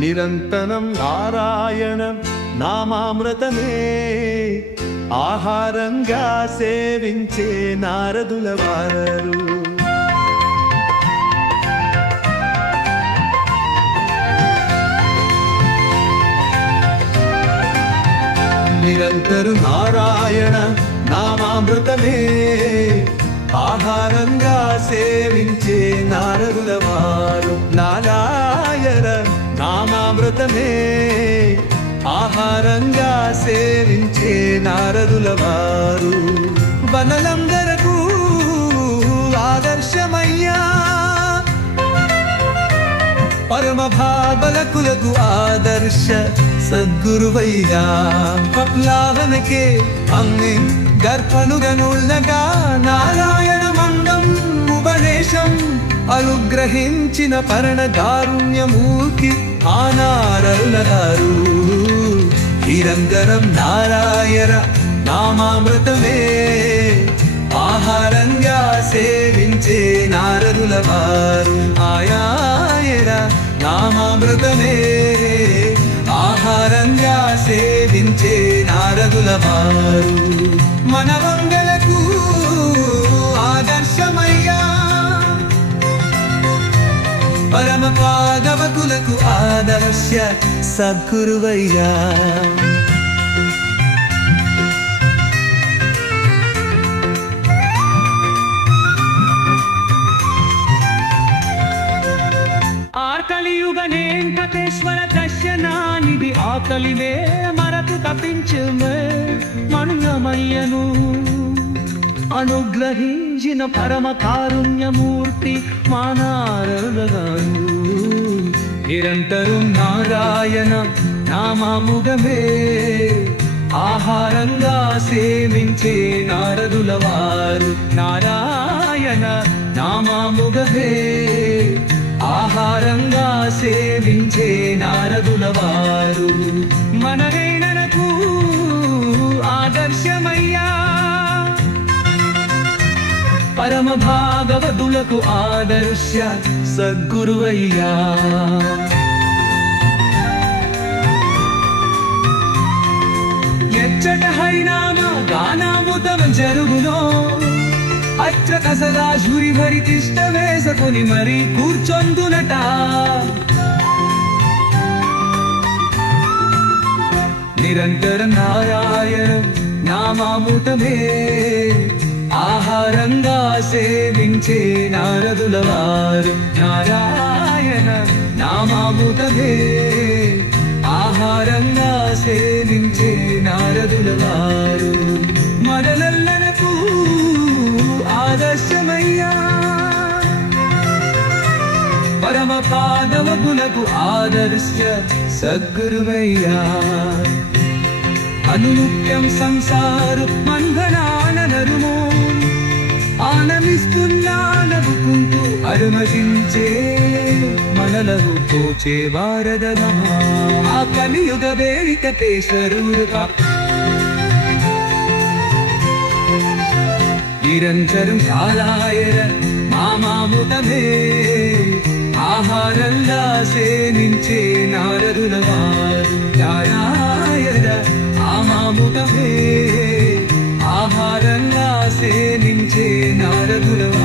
నిరంతరం నారాయణ నామామృతమే ఆహారంగా సేవించే నారదుల వారు. నిరంతరం నారాయణ నామామృతమే ఆహారంగా సేవించే నారదుల వారు. నారాయణ నామామృతమే ఆహారంగా సేవించే నారదుల వారు. వనలందరకు ఆదర్శమయ్యా, పరమ భాగవతులకు ఆదర్శ సద్గురువయ్యా. పప్లావనకే అన్ని గర్భనుగనుల్లగా నారాయణ మండం ఉపదేశం అనుగ్రహించిన పరణకారుణ్యమూర్తి ఆ నారదుల గారు. నిరంతరం నారాయణ నామామృతమే ఆహారంగా సేవించే నారదుల వారు. నారాయణ నామామృతమే ఆహారంగా సేవించే నారదుల వారు. మనవంగలకు ఆదర్శమయ్యా, పరమ భాగవతులకు ఆదర్శ సద్గురువయ్యా. కలియుగనేంకటేశ్వర దర్శనానిది ఆకలివే మరకు తప్పించుమే మణుయమయ్యను అనుగ్రహించిన పరమ కారుణ్యమూర్తి మా నారదుల గారు. నిరంతరం నారాయణ నామామృతమే ఆహారంగా సేవించే నారదుల వారు. నారాయణ నామామృతమే ఆహారంగా సేవించే నారదుల వారు. మనరేనకు ఆదర్శమయ్యా, పరమ భాగవతులకు ఆదర్శ సద్గురువయ్యా. ఎచ్చట హరినామ గానామృతం జరుగునో అచ్చ కసలా జురి భరి తిష్ట వేసుకొని మరి కూర్చొందునట. నిరంతర నారాయణ నామామృతమే ఆహారంగా సేవించే నారదుల వారు. నారాయణ నామామృతమే ఆహారంగా సేవించే నారదుల వారు. మరలల్లనకు ఆదర్శమయ్యా, పరమ భాగవతులకు ఆదర్శ సద్గురువయ్యా. అనునిత్యం సంసారు మంగళాన నరుమో ఆనమిస్తున్నా నవ్వుకుంటూ అనుమతించే మనలకు తోచే వారదగా ఆ కలియుగ వేరికటేశ్వరుడుగా. నిరంతరం నారాయణ నామామృతమే ఆహారంగా సేవించే నారదుల వారు. నారాయణ నామామృతమే ఆహారంగా సేవించే నారదుల వారు.